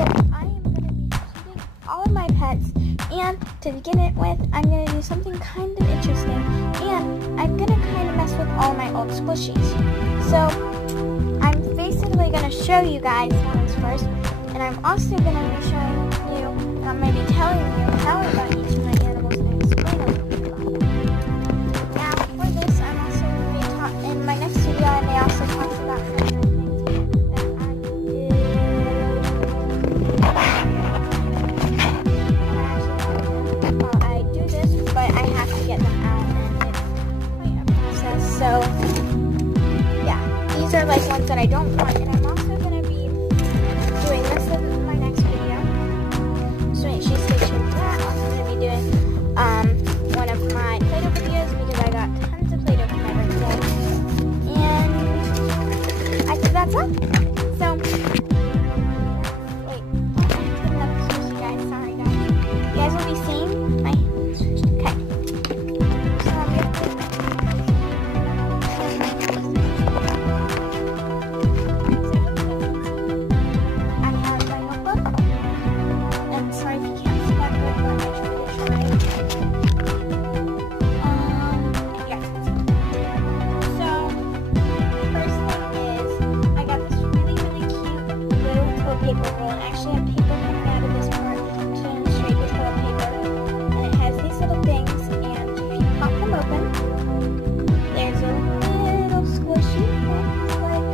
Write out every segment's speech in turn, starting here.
So I am going to be shooting all of my pets, and to begin it with, I'm going to do something kind of interesting, and I'm going to kind of mess with all my old squishies. So I'm basically going to show you guys ones first, and I'm also going to be showing you, I'm going to be telling you how I got each of my animals and explain a little bit about them. Now for this, I'm also going to be in my next video, I may also talk about some of the things that I did. I do this, but I have to get them out, and it's quite a process. So yeah, these are like ones that I don't want, and I'm also going to be doing this in my next video. So make sure you stay tuned for that. I'm also going to be doing one of my Play-Doh videos because I got tons of Play-Doh for my birthday. And I think that's all. So wait, I have to put another sushi, guys. Sorry, guys. You guys will be seeing my sushi. Okay. So I'm going to put I have my notebook. And sorry if you can't see that good, but I try to try. Yeah. So first thing is I got this really, really cute little toilet paper roll, and I actually have paper coming out of this part to demonstrate the toilet paper. And it has these little things, and if you pop them open, there's a little squishy that's like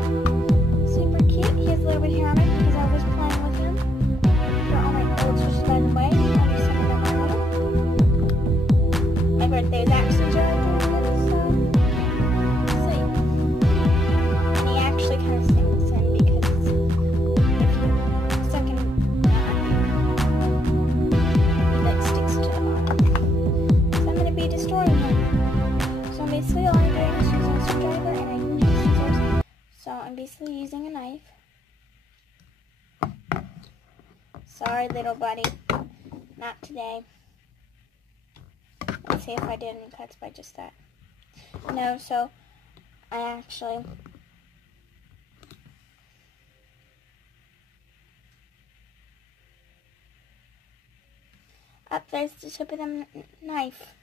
super cute. He has a little bit of hermit because I was playing with him. They're all my old squishies, by the way. Maybe some of them are new. My birthday is actually July 30th, so sweet. And he actually kind of sinks in because if you suck in, he like sticks to the bottom. So I'm going to be destroying him. So basically all I'm doing is using a screwdriver, and I can use scissors. So I'm basically using a knife. Sorry, little buddy. Not today. Let's see if I did any cuts by just that. No, so I actually up there's the tip of the knife.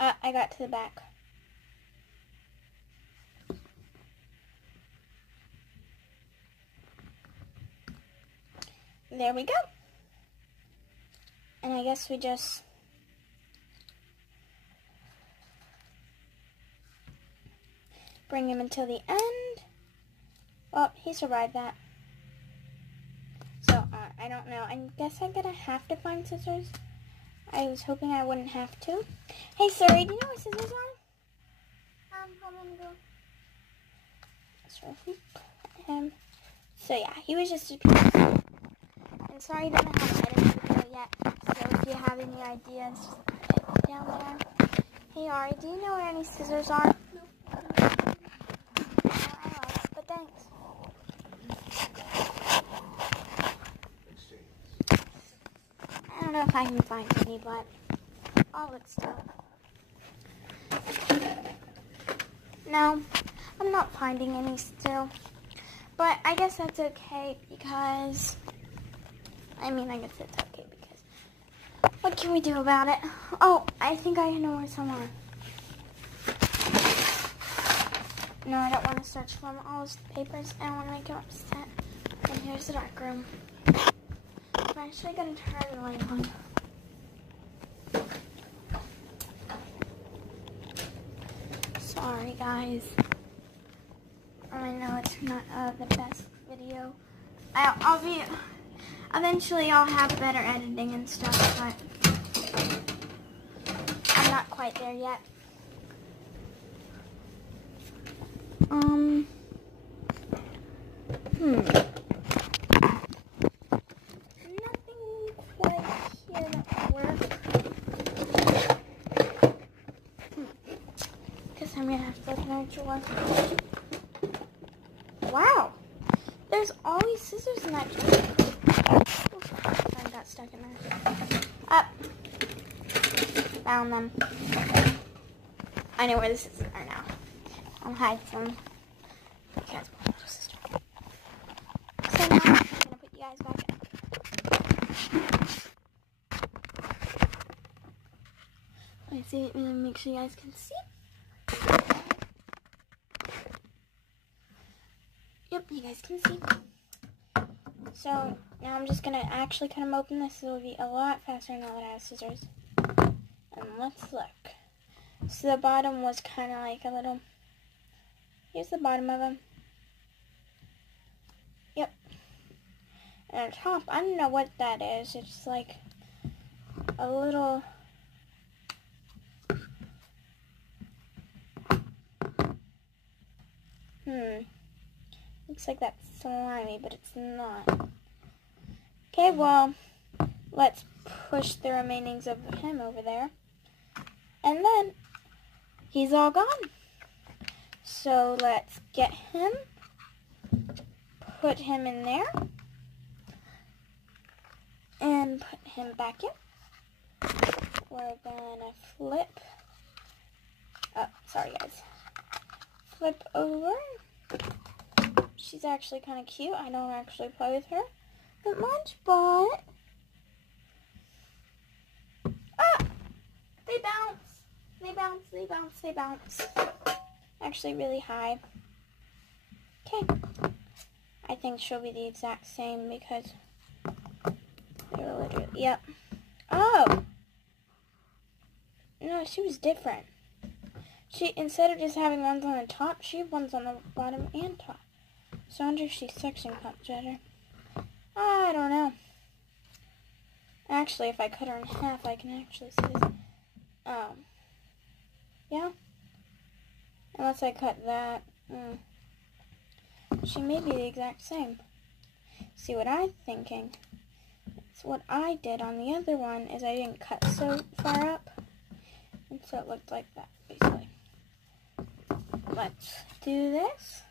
I got to the back. There we go. And I guess we just bring him until the end. Well, he survived that. So, I don't know. I guess I'm gonna have to find scissors. I was hoping I wouldn't have to. Hey, Siri, do you know where scissors are? Hold on, go. So, yeah, he was just a piece. And sorry I don't know how to edit the video yet. So, if you have any ideas, just put it down there. Hey, Ari, do you know where any scissors are? But thanks. I don't know if I can find any, but I'll look still. No, I'm not finding any still. But I guess that's okay because, I guess it's okay because what can we do about it? Oh, I think I know where some are. No, I don't want to search for all those papers. I don't want to make him upset. And here's the dark room. I'm actually going to turn the light on. Sorry, guys. I know it's not the best video. Eventually I'll have better editing and stuff, but I'm not quite there yet. Nothing quite here that works. Guess I'm gonna have to look in our drawer. Wow! There's all these scissors in that drawer. Oops, I got stuck in there. Up. Found them. I know where the scissors are now. I'll hide them. So now I'm going to put you guys back in. Let's see, make sure you guys can see. Yep, you guys can see. So now I'm just gonna actually cut them open. This will be a lot faster now that I have scissors. And let's look. So the bottom was kind of like a little. Here's the bottom of them. Yep. And the top, I don't know what that is. It's like a little. Looks like that's slimy, but it's not. Okay, well, let's push the remainings of him over there. And then, he's all gone. So let's get him, put him in there, and put him back in. We're gonna flip, oh, sorry guys, flip over. She's actually kind of cute. I don't actually play with her that much, but they bounce. They bounce, they bounce, they bounce. Actually really high. Okay. I think she'll be the exact same because they're literally, yep. Oh! No, she was different. She, instead of just having ones on the top, she had ones on the bottom and top. So I wonder if she's suction cupped better. I don't know. Actually, if I cut her in half, I can actually see this. Yeah. Unless I cut that. She may be the exact same. See what I'm thinking? So what I did on the other one is I didn't cut so far up. And so it looked like that, basically. Let's do this.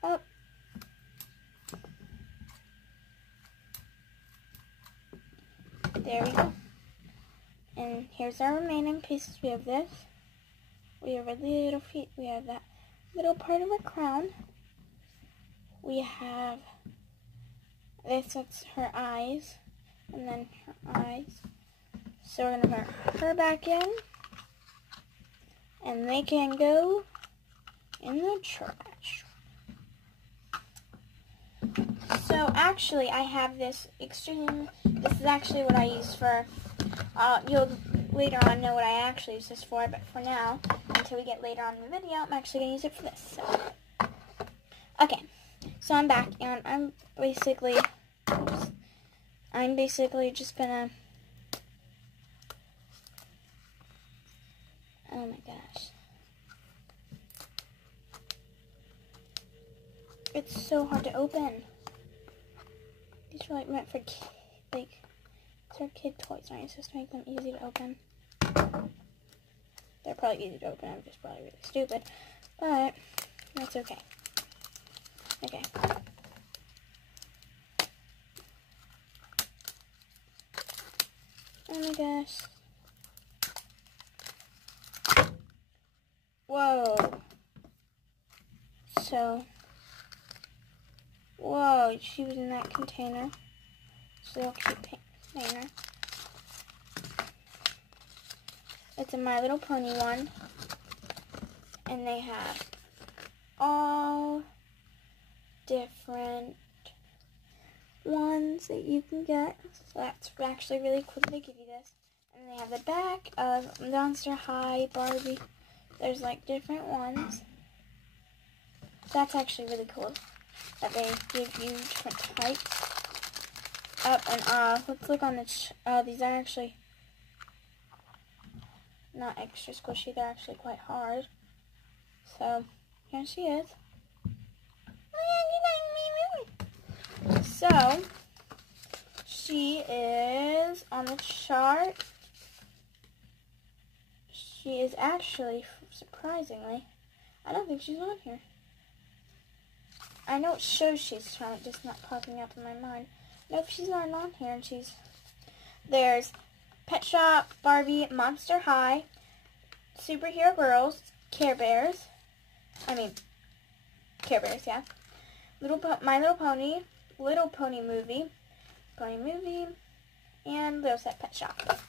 Up. There we go. And here's our remaining pieces. We have this. We have our little feet. We have that little part of her crown. We have this, that's her eyes. And then her eyes. So we're going to put her back in. And they can go in the trash. So actually I have this extreme, this is actually what I use for, you'll later on know what I actually use this for, but for now, until we get later on in the video, I'm actually going to use it for this. So. Okay, so I'm back, and I'm basically just gonna, oh my gosh. It's so hard to open. These are like meant for these are kid toys, right? It's just to make them easy to open. They're probably easy to open. I'm just probably really stupid, but that's okay. Okay. Oh my gosh. Whoa. So. Whoa, she was in that container. So little cute container. It's a My Little Pony one. And they have all different ones that you can get. So that's actually really cool that they give you this. And they have the back of Monster High, Barbie. There's like different ones. That's actually really cool. That they give you different types. Let's look on the, these are actually not extra squishy, they're actually quite hard. So, here she is. So, she is on the chart. She is actually, surprisingly, I don't think she's on here. I know it shows she's on it, just not popping up in my mind. No, she's not on here, and there's Pet Shop, Barbie, Monster High, Superhero Girls, Care Bears, yeah. My Little Pony movie, and Little Set Pet Shop.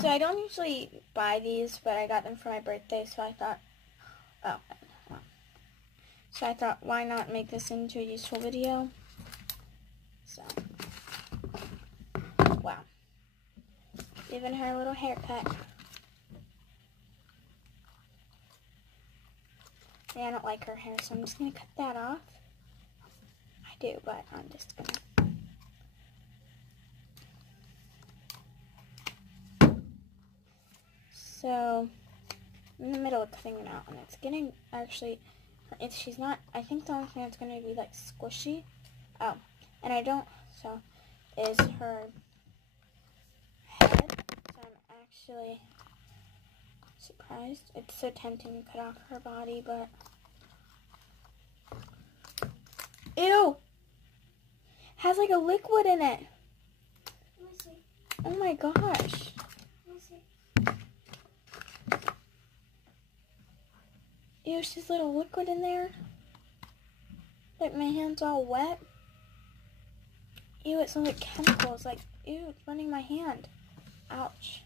So I don't usually buy these, but I got them for my birthday, so I thought, why not make this into a useful video? So, wow. Giving her a little haircut. Yeah, I don't like her hair, so I'm just going to cut that off. I do, but I'm just going to. So, I'm in the middle of cutting it out, and it's getting, actually, she's not, I think the only thing that's going to be, like, squishy, and I don't, so, is her head, so I'm actually surprised. It's so tempting to cut off her body, but, ew, has, like, a liquid in it. Let me see. Oh my gosh. Let me see. Ew, she's a little liquid in there. Like, my hand's all wet. Ew, it smells like chemicals. Like, ew, it's burning my hand. Ouch.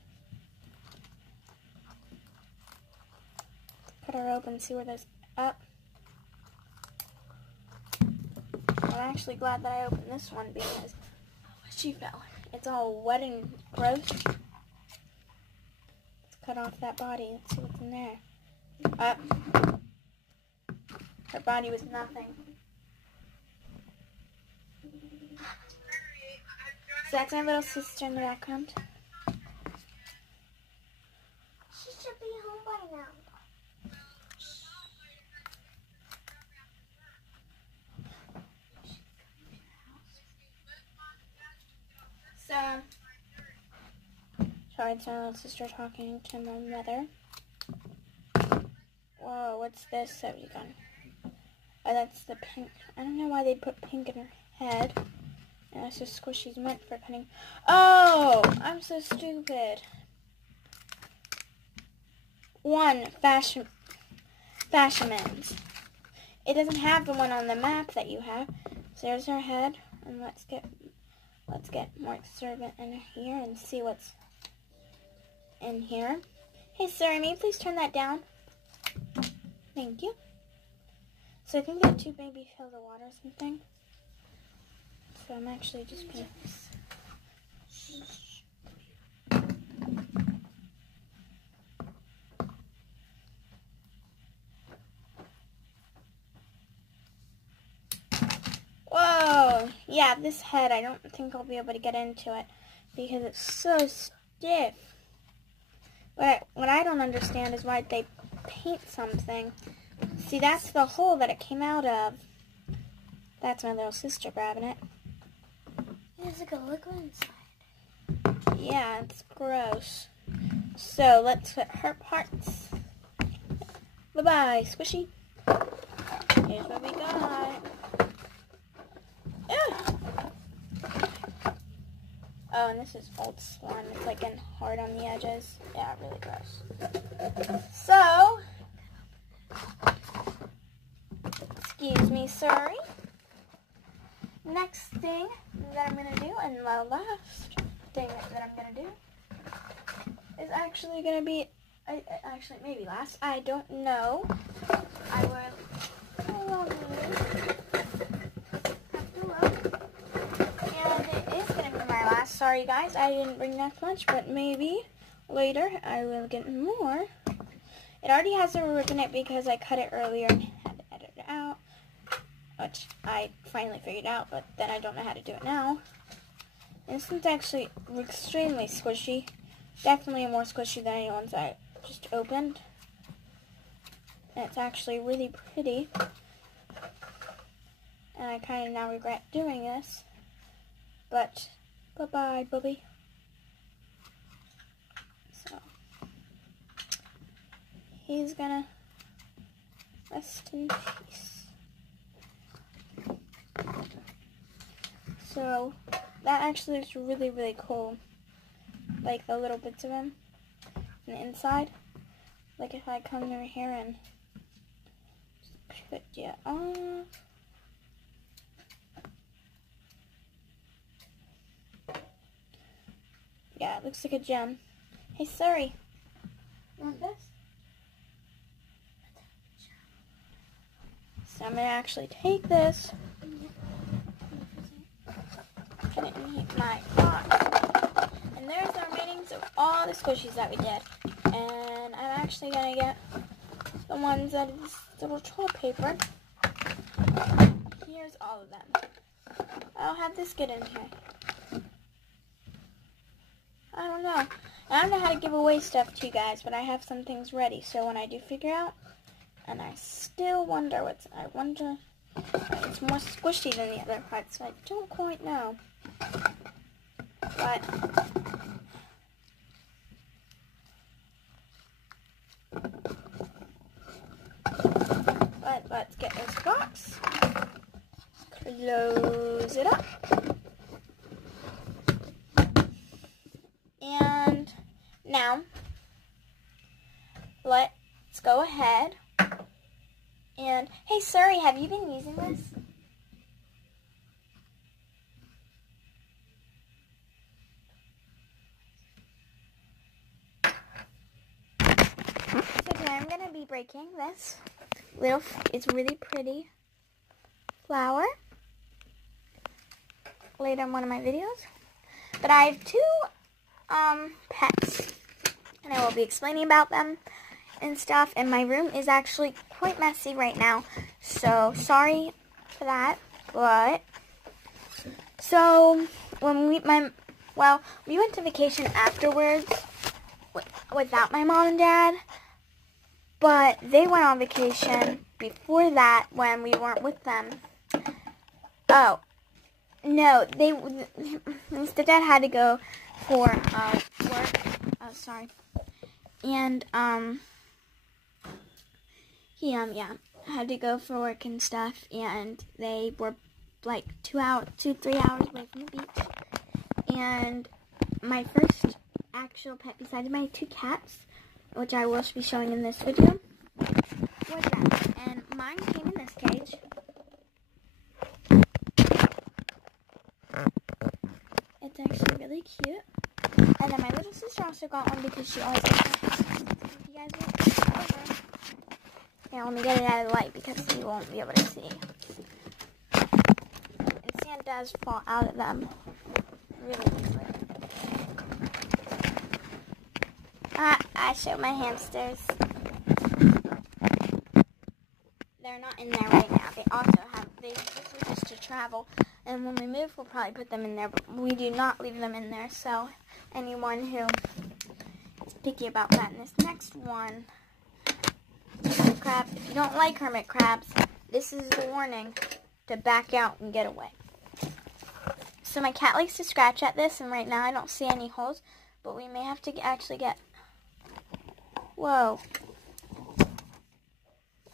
Cut her open, see where there's up. I'm actually glad that I opened this one because she fell. It's all wet and gross. Let's cut off that body. Let's see what's in there. Her body was nothing. So that's my little sister in the background. She should be home by now. So, sorry, it's my little sister talking to my mother. Whoa, what's this that we got? Oh, that's the pink. I don't know why they put pink in her head. And that's just squishy's meant for cutting. Oh, I'm so stupid. Fashionmans. It doesn't have the one on the map that you have. So there's her head, and let's get more servant in here and see what's in here. Hey, sir, may you please turn that down? Thank you. So I think that two maybe fill the water or something. So I'm actually just gonna. Whoa! Yeah, this head, I don't think I'll be able to get into it because it's so stiff. What I don't understand is why they paint something. See, that's the hole that it came out of. That's my little sister grabbing it. There's like a liquid inside. Yeah, it's gross. So let's put her parts. Bye-bye, squishy. Here's what we got. Ew. Oh, and this is old slime. It's like getting hard on the edges. Yeah, really gross. So, excuse me, sorry. Next thing that I'm going to do, and the last thing that I'm going to do, is actually going to be, actually maybe last, I don't know. I will have to look. And it is going to be my last. Sorry guys, I didn't bring that much, but maybe later I will get more. It already has a rip in it because I cut it earlier and had to edit it out, which I finally figured out, but then I don't know how to do it now. And this one's actually extremely squishy. Definitely more squishy than any ones I just opened. And it's actually really pretty. And I kind of now regret doing this. But, bye-bye, Bubby. So, he's gonna rest in peace. So, that actually looks really, really cool. Like the little bits of him on the inside. Like if I come over here and just put you on. Yeah, it looks like a gem. Hey, sorry. You want this? So I'm going to actually take this, put it in my box, and there's the remainings of all the squishies that we did. And I'm actually going to get the ones that is little toilet paper. Here's all of them. I'll have this get in here. I don't know. I don't know how to give away stuff to you guys, but I have some things ready. So when I do figure out, and I still wonder what's, it's more squishy than the other parts, so I don't quite know. But let's get this box, close it up, and now let's go ahead and, hey Suri, have you been using this? So today I'm going to be breaking this little, it's really pretty flower later in one of my videos. But I have two pets, and I will be explaining about them and stuff, and my room is actually quite messy right now, so sorry for that. But so when we went to vacation afterwards without my mom and dad, but they went on vacation before that when we weren't with them. Oh no, Mr. Dad had to go for work. Oh, sorry. And he had to go for work and stuff, and they were like 3 hours away from the beach. And my first actual pet besides my two cats, which I will be showing in this video, was that. And mine came in this cage. It's actually really cute. And then my little sister also got one because she always gets one. You guys will over. Here, let me get it out of the light because you won't be able to see. And sand does fall out of them really easily. I showed my hamsters. They're not in there right now. This is just to travel. And when we move, we'll probably put them in there, but we do not leave them in there. So anyone who is picky about that. And this next one, hermit crab. If you don't like hermit crabs, this is the warning to back out and get away. So my cat likes to scratch at this, and right now I don't see any holes, but we may have to actually get... Whoa.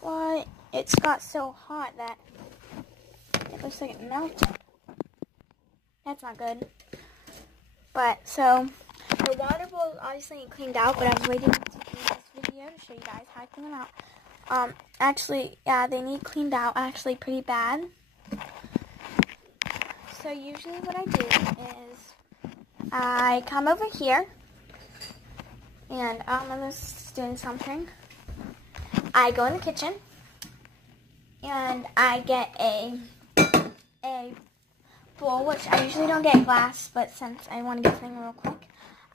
What? It's got so hot that it looks like it melted. That's not good. But, so, the water bowl obviously cleaned out, but I was waiting to do this video to show you guys how I clean them out. Actually, yeah, they need cleaned out actually pretty bad. So, usually what I do is I come over here, and I was doing something. I go in the kitchen, and I get a bowl, which I usually don't get glass, but since I want to get something real quick,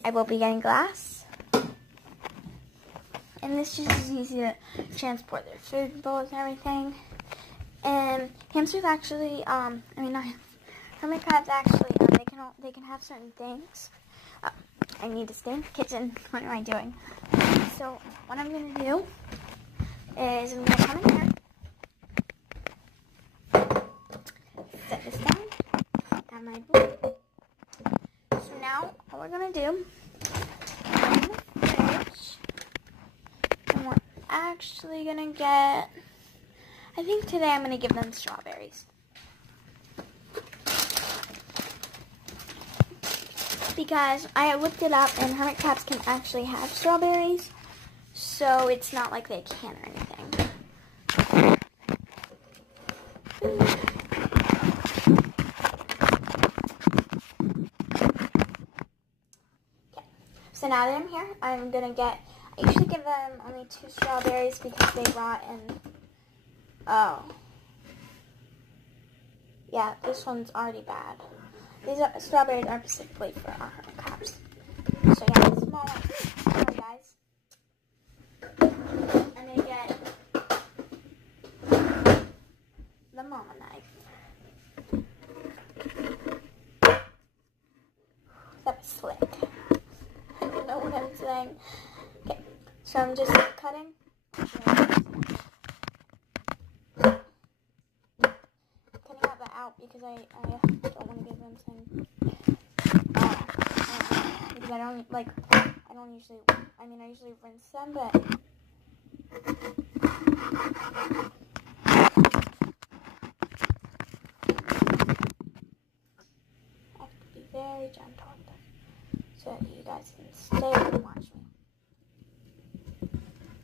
I will be getting glass. And this just is easy to transport their food bowls and everything. And hamsters actually, hermit crabs actually, they can have certain things. I need to stay in the kitchen. What am I doing? So what I'm gonna do is I'm gonna come in here, set this down, have my bowl. So now all we're gonna do in the fridge, and we're actually gonna get, I think today I'm gonna give them strawberries. Because I looked it up and hermit crabs can actually have strawberries, so it's not like they can or anything. So now that I'm here, I'm going to get, I usually give them only 2 strawberries because they rot and, oh. Yeah, this one's already bad. These strawberries are specifically for our hermit crabs. So yeah, small ones. Come on, guys. I'm going to get the mama knife. That was slick. I don't know what I'm saying. Okay, so I'm just cutting. Cutting out the out because I don't want to give them some. Because I don't usually, I usually rinse them, but. Very gentle with them so that you guys can stay and watch me.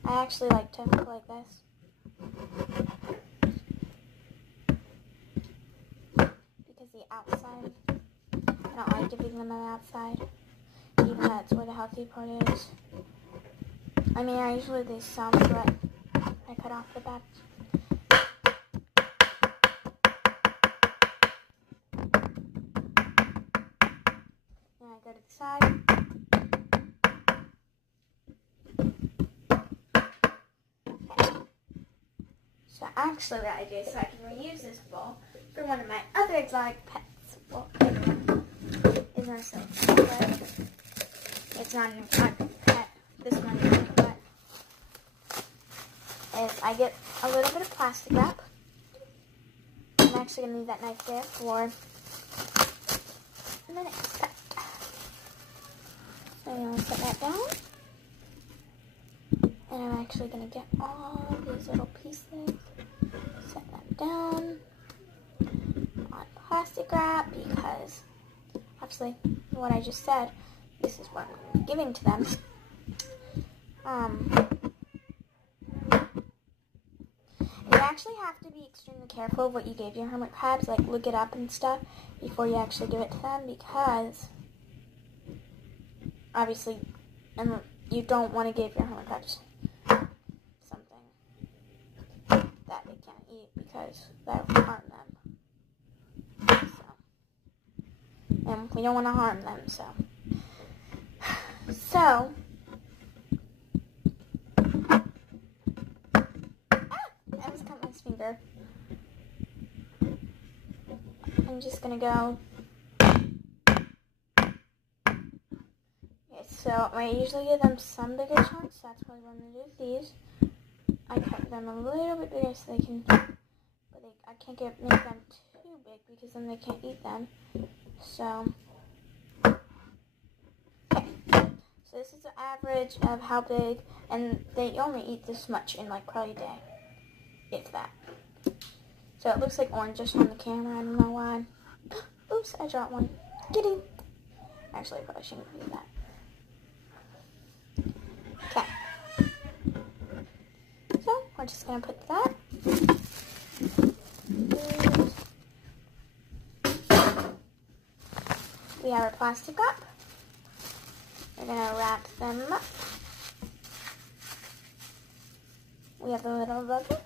I actually like to cook like this because the outside, I don't like giving them an outside, even though that's where the healthy part is. I usually do some, but I cut off the back. Go to the side. Okay. So actually what I do is so I can reuse this bowl for one of my other exotic pets. Well, it's not so but it's not an exotic pet. This one is, but is I get a little bit of plastic wrap. I'm actually gonna leave that knife there for a minute. I'm going to put that down, and I'm actually going to get all these little pieces, set them down on plastic wrap, because actually what I just said, this is what I'm giving to them. You actually have to be extremely careful of what you gave your hermit crabs, like look it up and stuff before you actually give it to them, because obviously, and you don't want to give your hermit crabs something that they can't eat because that will harm them. So, and we don't want to harm them, so. I almost cut my finger. I'm just going to go. So I usually give them some bigger chunks, so that's what I'm going to do with these. I cut them a little bit bigger so they can, but I can't make them too big because then they can't eat them. So, okay. So this is the average of how big, and they only eat this much in like probably a day, if that. So it looks like orange just on the camera, I don't know why. Oops, I dropped one. Kitty. Actually, I probably shouldn't do that. Okay, so we're just going to put that. We have our plastic wrap. We're going to wrap them up. We have the little rubber.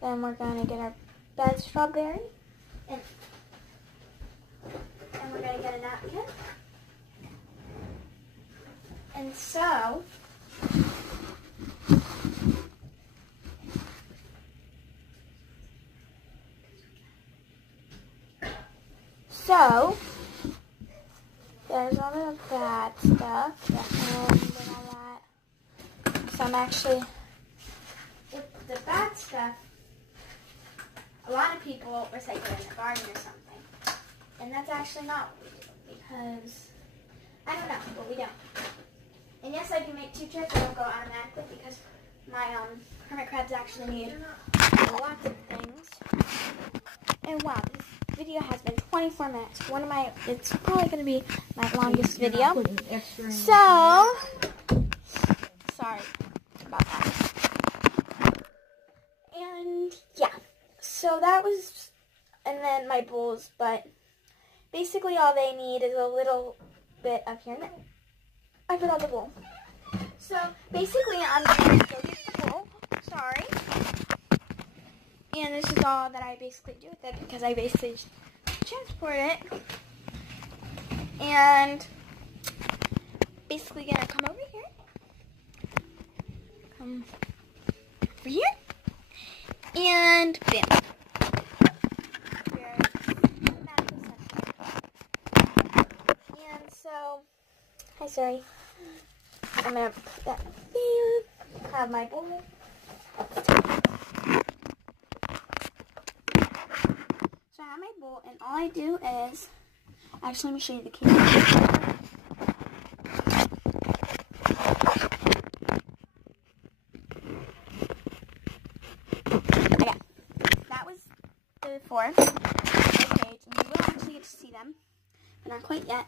Then we're going to get our bed strawberry. And we're going to get a napkin. And so, there's all the bad stuff, and all that. So I'm actually, with the bad stuff, a lot of people recycle it in the garden or something. And that's actually not what we do, because, I don't know, but we don't. And yes, I do make 2 trips. I don't go automatically because my hermit crabs actually need lots of things. And wow, this video has been 24 minutes. It's probably going to be my longest video. So, sorry about that. And yeah, so that was, and then my bowls, but basically all they need is a little bit of hermit I forgot the bowl. So basically, I'm going to go get the bowl. Sorry. And this is all that I basically do with it because I basically transport it. And basically gonna come over here. Come over here. And bam. And so, hi, sorry. I'm gonna put that there. Have my bowl. So I have my bowl, and all I do is, actually, let me show you the camera. Okay, that was the four page, and you will actually get to see them, but not quite yet.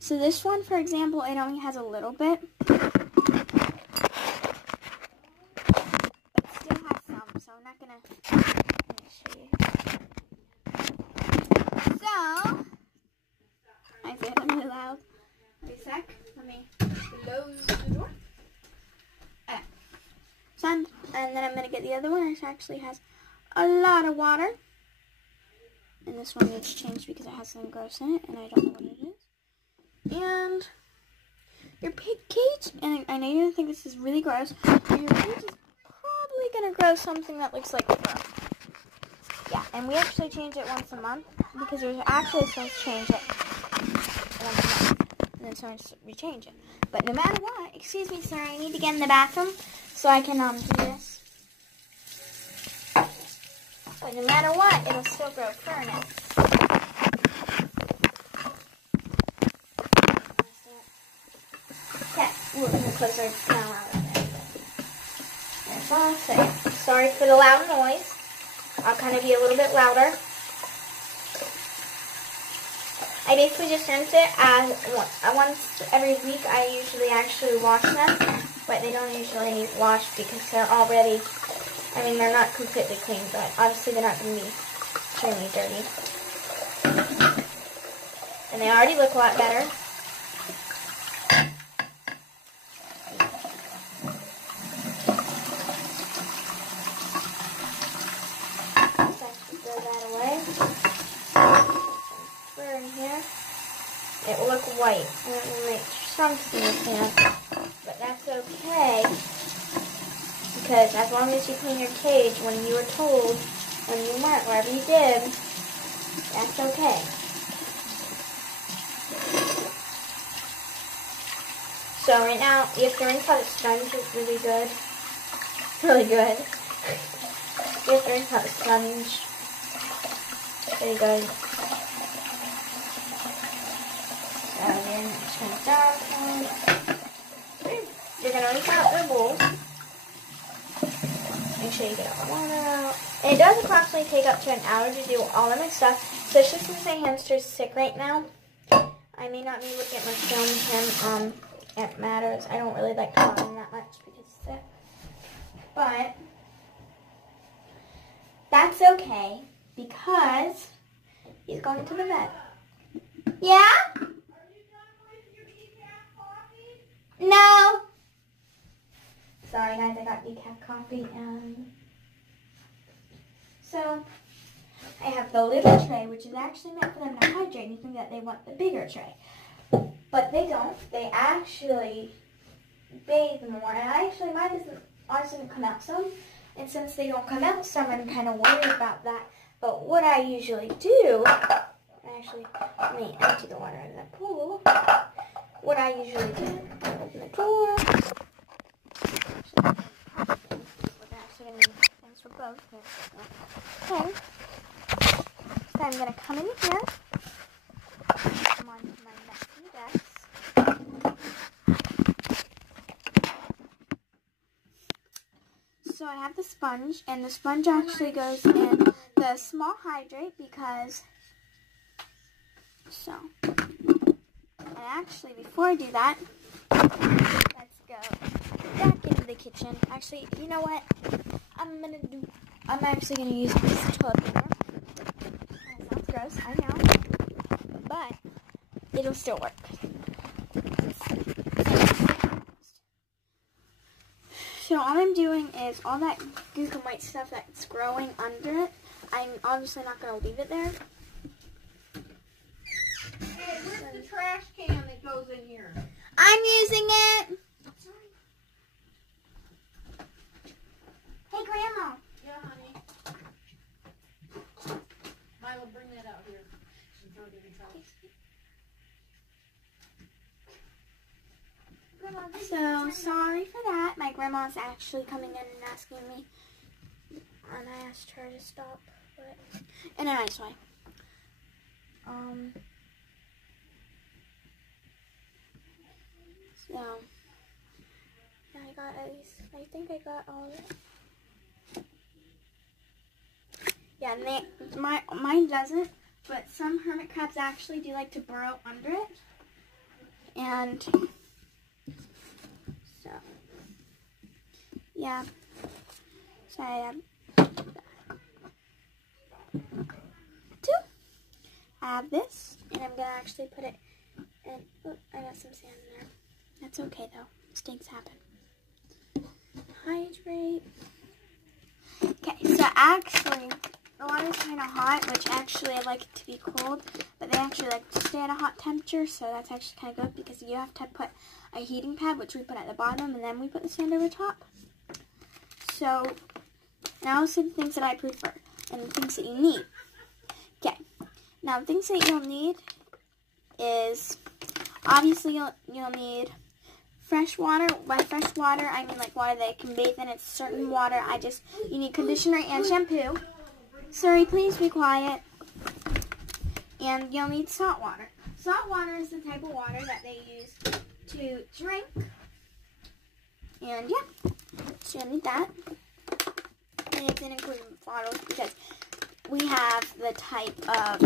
So this one, for example, it only has a little bit, but still has some, so I'm not gonna, let me show you. So, I say that really loud. Wait a sec, let me close the door. Okay. So, and then I'm gonna get the other one, which actually has a lot of water. And this one needs changed because it has something gross in it, and I don't know what it is. And your pig cage, and I know you don't think this is really gross, but your cage is probably going to grow something that looks like fur. Yeah, and we actually change it once a month, because we're actually supposed to change it once a month, and then sometimes we change it. But no matter what, excuse me, sir, I need to get in the bathroom so I can do this. But no matter what, it'll still grow fur now. Okay, we're going to close our canal out of there. That's all I'll say. Sorry for the loud noise. I'll kind of be a little bit louder. I basically just rinse it once every week. I usually actually wash them, but they don't usually need washed because they're already, I mean, they're not completely clean, but obviously they're not going to be extremely dirty. And they already look a lot better. It will look white, and it will make chunks in your pan, but that's okay, because as long as you clean your cage when you were told, when you weren't, wherever you did, that's okay. So right now, you have to rinse out the sponge really good, really good. You have to rinse out the sponge really good. You're going to rinse out the bowl. Make sure you get all the water out. And it does approximately take up to an hour to do all of my stuff. So it's just since my hamster's sick right now, I may not be able to get much film with him. It matters. I don't really like talking that much because he's sick. But that's okay because he's going to the vet. Yeah? No. Sorry guys, I got decaf coffee. So I have the little tray, which is actually meant for them to hydrate. You think that they want the bigger tray, but they don't. They actually bathe more. And actually, ours didn't come out some. And since they don't come out some, I'm kind of worried about that. But what I usually do, actually, let me empty the water in the pool. What I usually do, open the door. We're actually going to need things for both here. Okay. So I'm going to come in here. Come on to my messy desk. So I have the sponge, and the sponge actually goes in the small hydrate because, so. And actually, before I do that, let's go back into the kitchen. Actually, you know what? I'm actually gonna use this toilet paper. That sounds gross, I know, but it'll still work. So all I'm doing is all that gook and white stuff that's growing under it, I'm obviously not going to leave it there. Hey, where's the trash can that goes in here? I'm using it. Sorry. Hey, Grandma. Yeah, honey. Milo, bring that out here. So sorry for that. My grandma's actually coming in and asking me, and I asked her to stop, but in a nice way. So yeah, I got at least. I think I got all of it. Yeah, and mine doesn't, but some hermit crabs actually do like to burrow under it, and so yeah. So I have two. I have this, and I'm gonna actually put it in. Oh, I got some sand in there. That's okay though. Mistakes happen. Hydrate. Okay, so actually, the water's kind of hot, which actually I like it to be cold, but they actually like to stay at a hot temperature, so that's actually kind of good because you have to put a heating pad, which we put at the bottom, and then we put the sand over top. So now some things that I prefer and the things that you need. Okay, now the things that you'll need is obviously you'll need fresh water. By fresh water, I mean like water that you can bathe in. It's certain water. You need conditioner and shampoo. Sorry, please be quiet. And you'll need salt water. Salt water is the type of water that they use to drink. And yeah, so you'll need that. And it's in including bottles because we have the type of,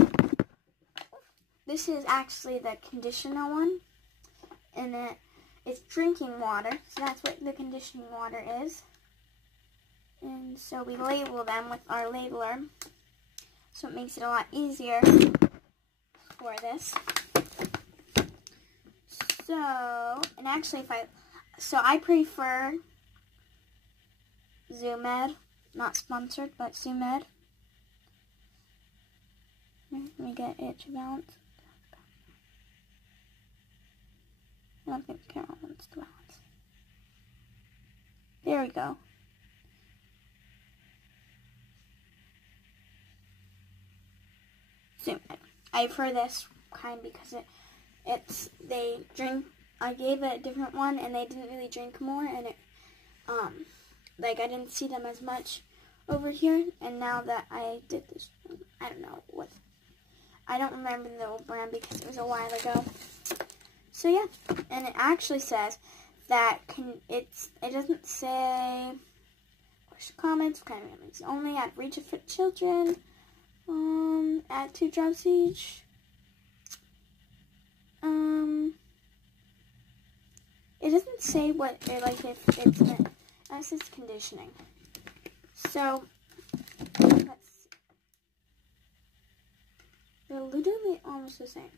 this is actually the conditioner one, and it's drinking water, so that's what the conditioning water is. And so we label them with our labeler, so it makes it a lot easier for this. So, and actually I prefer Zoomed. Not sponsored, but Zoomed. Let me get it to balance. I don't think the camera wants to balance. There we go. Zoomed. I prefer this kind because they drink. I gave it a different one and they didn't really drink more, and it like I didn't see them as much over here, and now that I did this one, I don't know what, I don't remember the old brand because it was a while ago. So yeah, and it actually says that it doesn't say question comments, kind of memories only, at reach of fit children, at 2 drops each. It doesn't say what like if it's meant. This is conditioning. So, let's see. They're literally almost the same.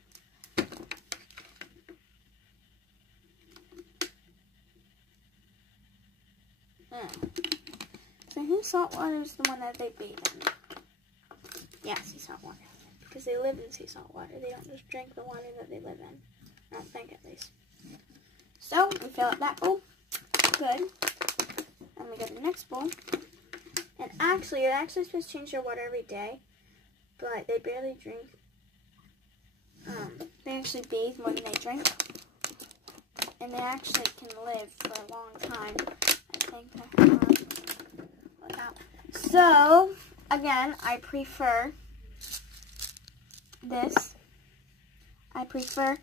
So I think salt water is the one that they bathe in. Yeah, sea salt water. Because they live in sea salt water. They don't just drink the water that they live in. I don't think, at least. So, we fill up that bowl. Good. And we go to the next bowl. And actually, you're actually supposed to change your water every day. But they barely drink. They actually bathe more than they drink. And they actually can live for a long time. I think. So, again, I prefer this. I prefer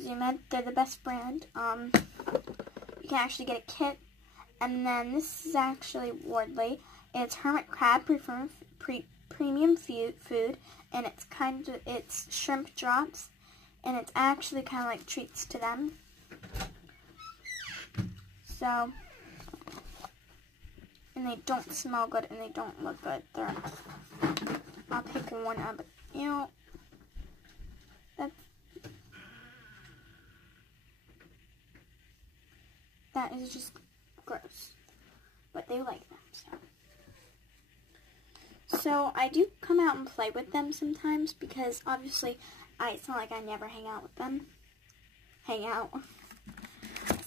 Zoomed. They're the best brand. You can actually get a kit. And then this is actually Wardley. It's hermit crab premium food, and it's shrimp drops, and it's actually kind of like treats to them. So, and they don't smell good and they don't look good. They're not picking one up, but you know, that is just gross. but they like them. So I do come out and play with them sometimes because obviously it's not like I never hang out with them.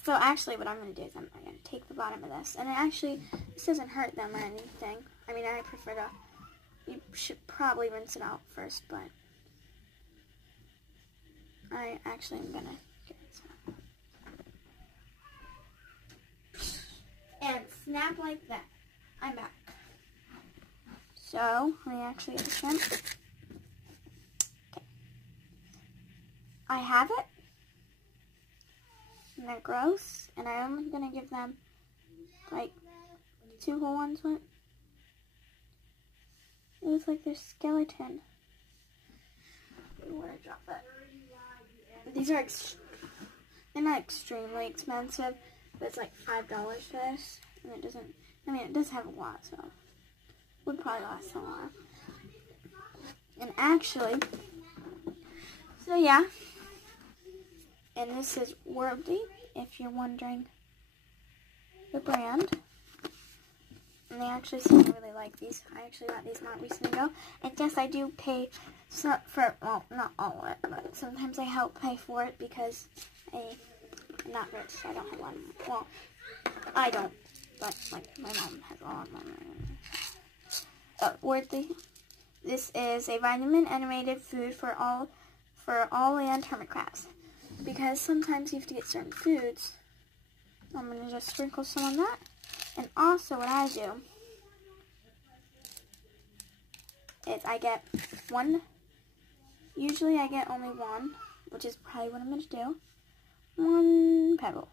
So actually what I'm going to do is I'm going to take the bottom of this. And this doesn't hurt them or anything. I mean, I prefer to, you should probably rinse it out first, but I actually am going to get this out. And snap like that. I'm back. So, let me actually get the shrimp. Okay. I have it. And they're gross. And I'm going to give them, like, 2 whole ones. It looks like their skeleton. I don't want to drop that. These are, they're not extremely expensive. But it's like $5 for this. And it doesn't, I mean, it does have a lot, so. Would probably last a while. And actually, so yeah. And this is Worthy, if you're wondering the brand. And they actually seem to really like these. I actually got these not recently ago. And yes, I do pay for, well, not all of it, but sometimes I help pay for it because I'm not rich, so I don't have one. Well, I don't, but like my mom has a lot of money. Worthy. This is a vitamin animated food for all land hermit crabs. Because sometimes you have to get certain foods. I'm going to just sprinkle some on that. And also what I do is I get one. Usually I get only one, which is probably what I'm going to do. 1 pebble.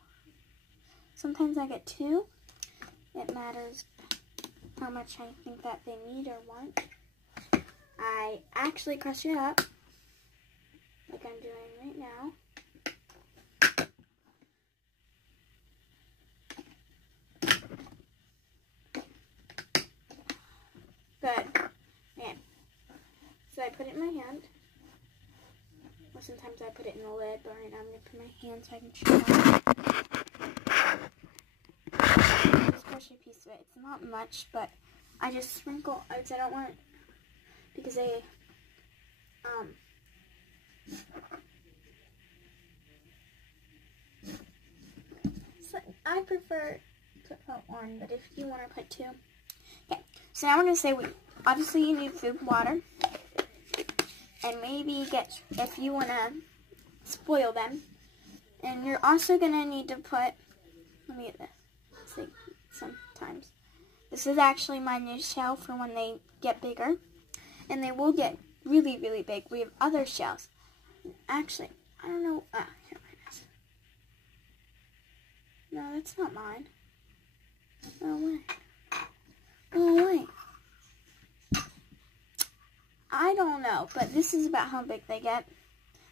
Sometimes I get 2. It matters how much I think that they need or want. I actually crush it up, like I'm doing right now. Good. Man. So I put it in my hand. Well, sometimes I put it in the lid, but right now I'm going to put my hand so I can chew it. A piece of it. It's not much, but I just sprinkle. I don't want it because they so I prefer to put 1, but if you want to put 2. Okay, so now we're going to say obviously you need food and water, and maybe if you want to spoil them, and you're also going to need to put, let me get this. See. Sometimes. This is actually my new shell for when they get bigger. And they will get really, really big. We have other shells. Actually, I don't know. Here it is. No, that's not mine. Oh, wait. Oh, wait. I don't know, but this is about how big they get.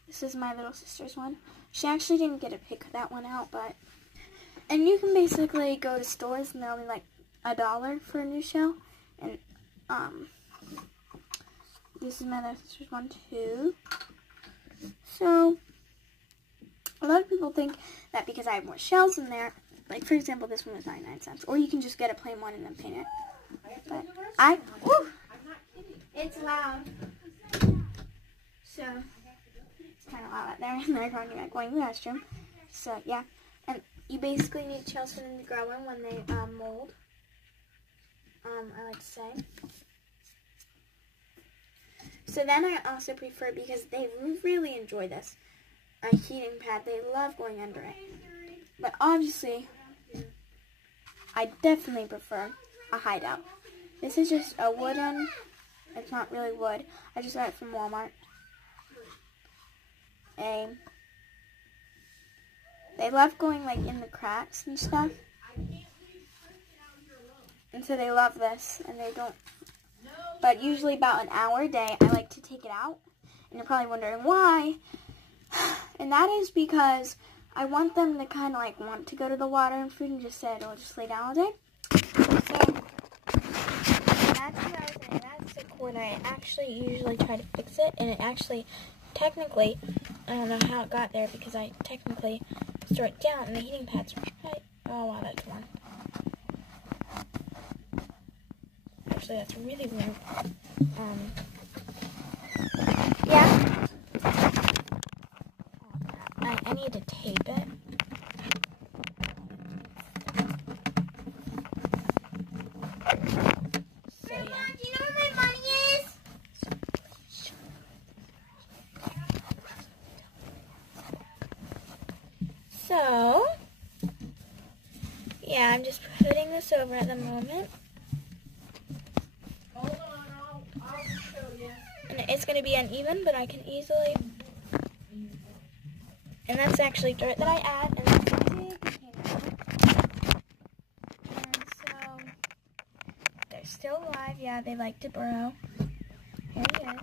This is my little sister's one. She actually didn't get to pick that one out, but... And you can basically go to stores and they're only like $1 for a new shell. And this is my other sister's one too. So a lot of people think that because I have more shells in there, like for example, this one was 99 cents, or you can just get a plain one and then paint it. But it's loud. So it's kind of loud out there, and they're probably not going to the restroom. So yeah. And you basically need shells for them to grow in when they mold. I like to say. So then I also prefer, because they really enjoy this, a heating pad. They love going under it. But obviously, I definitely prefer a hideout. This is just a wooden, it's not really wood. I just got it from Walmart. They love going like in the cracks and stuff. And so they love this, and they don't. But usually about an hour a day, I like to take it out. And you're probably wondering why. And that is because I want them to kind of like want to go to the water and food and just say, "I'll just lay down all day." So that's what I was saying. That's the cord. I actually usually try to fix it, and it actually, technically, I don't know how it got there because I technically store it down, and the heating pads are right. Oh wow, that's one. Actually, that's really weird. Yeah. I need to tape it. So, yeah. Do you know where my money is? So, yeah, I'm just putting this over at the moment. Hold on, I'll show you. And it's going to be uneven, but I can easily... And that's actually dirt that I add, and that's a big container. And so, they're still alive. Yeah, they like to burrow. Here he is.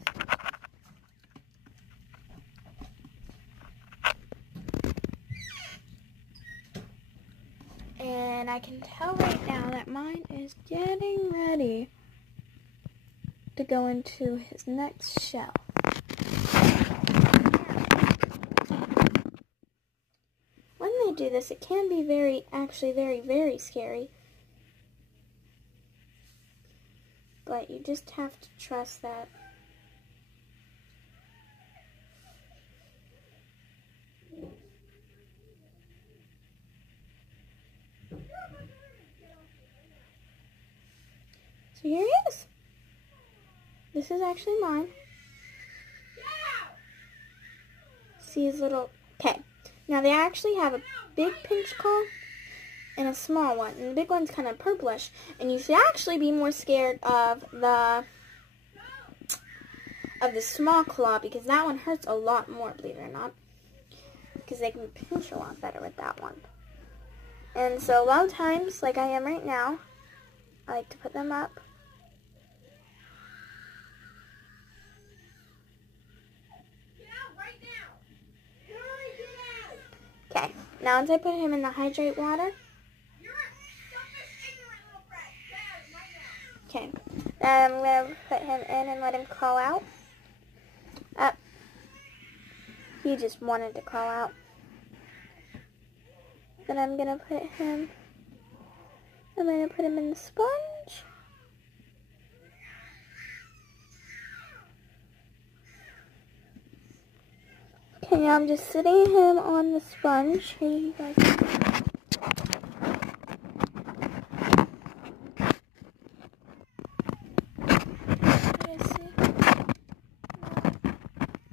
And I can tell right now that mine is getting ready to go into his next shell. When they do this, it can be actually very, very scary. But you just have to trust that. So here he is. This is actually mine. See his little... Okay. Now they actually have a big pinch claw and a small one. And the big one's kind of purplish. And you should actually be more scared of the small claw, because that one hurts a lot more, believe it or not. Because they can pinch a lot better with that one. And so a lot of times, like I am right now, I like to put them up. Okay, now once I put him in the hydrate water. Okay, then I'm going to put him in and let him crawl out. He just wanted to crawl out. Then I'm going to put him in the sponge. Okay, now I'm just sitting him on the sponge. Here you guys see.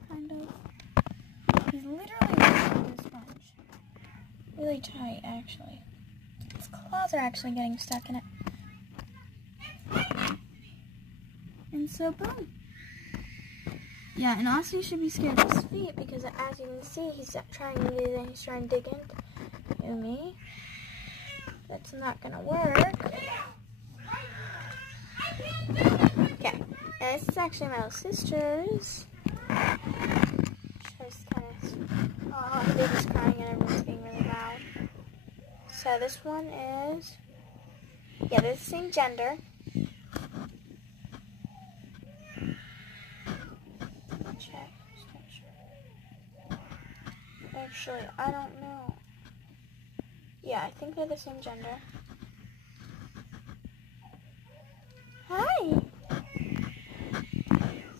Kind of. He's literally on the sponge. Really tight, actually. His claws are actually getting stuck in it. And so, boom. Yeah, and also you should be scared of his feet, because as you can see, he's trying to dig into me. That's not gonna work. Okay, and this is actually my little sister's. She's kind of, oh, the baby's crying and everyone's being really loud. So this one is, yeah, they're the same gender. Actually, I don't know. Yeah, I think they're the same gender. Hi!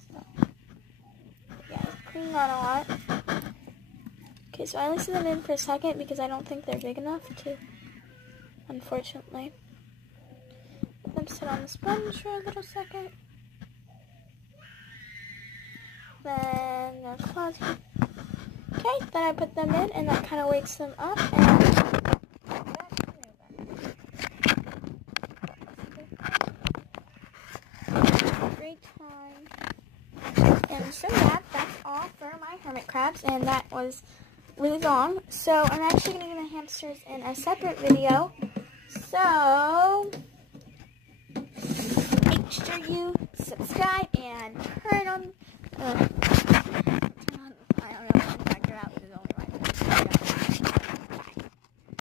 So, yeah, he's cleaning on a lot. Okay, so I only set them in for a second because I don't think they're big enough to, unfortunately. Let them sit on the sponge for a little second. Then their claws. Okay, then I put them in, and that kind of wakes them up. And great time. And so yeah, that's all for my hermit crabs, and that was really long. So I'm actually going to do my hamsters in a separate video. So make sure you subscribe and turn on. I don't know, I'm going to factor out with his own.